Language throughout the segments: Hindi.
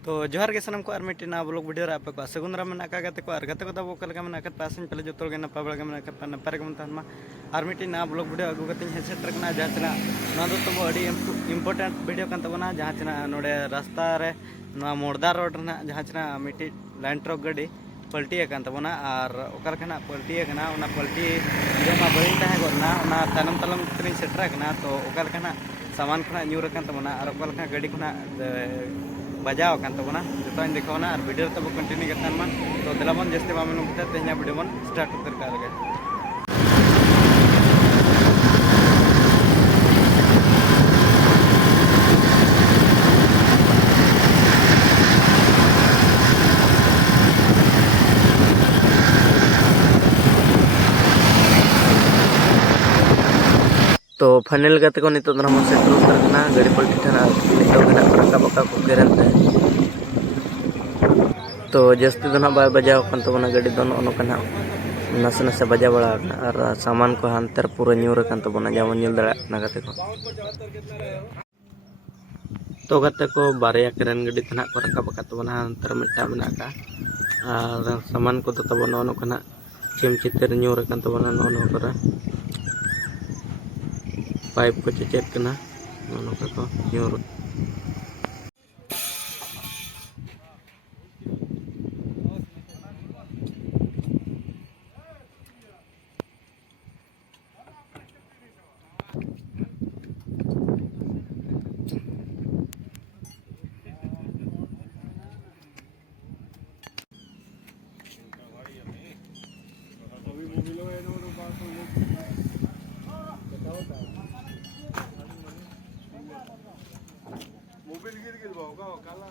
तो जोहार के सनम को आर मिट्टी ना ब्लॉग वीडियो आपे को सगुंदरा में नाका गते को आर गते को तब ओकल का में नाकत पासन पहले जो तोड़ के नपा बड़ा के में नाकत नपा के मन मा आर मिट्टी ना ब्लॉग वीडियो अगु गते हे सेटर कना जहां चना ना दो तबो अडी इंपोर्टेंट वीडियो कान तबना जहां चना नोडे रास्ता रे ना मोड़दा रोड ना जहां चना मिट्टी लाइन ट्रक गाड़ी पलटी कान तबना आर ओकल कना पलटी कना उना पलटी जो मा बड़ी तहे गोना उना तनम तलम तरी सेटर कना तो ओकल कना सामान खना न्यूर कान तबना आर ओकल कना गाड़ी खना बजाव कान तबना जो दिखावना और वीडियो तब कंटिन्यू करता मा तो दिलाबन जस्ते बामन उठते तेहना वीडियो बन स्टार्ट उतर कर लगे। तो फाइनल गते को नितो हम सेटर उतर कना गाड़ी पलटी ठना नितो गना रका बका को केरनते तो जस्ती दो ना बाय बजाव कान तबना गाड़ी दोनो ono kana नसे नसे बजा बड़ा और सामान को हांतर पूरा न्यूर कान तबना जावन निल दड़ा ना गते को तो गते को बारया केरन गाड़ी तना को रका बका तबना हांतर मिटा मेना का और सामान को तो तबना ono kana चिम चितर न्यूर कान तबना ono करा पाइप को चेचेत कना ono को न्यूर मोबिल गिर गिर भाव का काला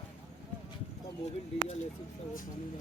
का मोबिल डीजल एसिड सब पानी में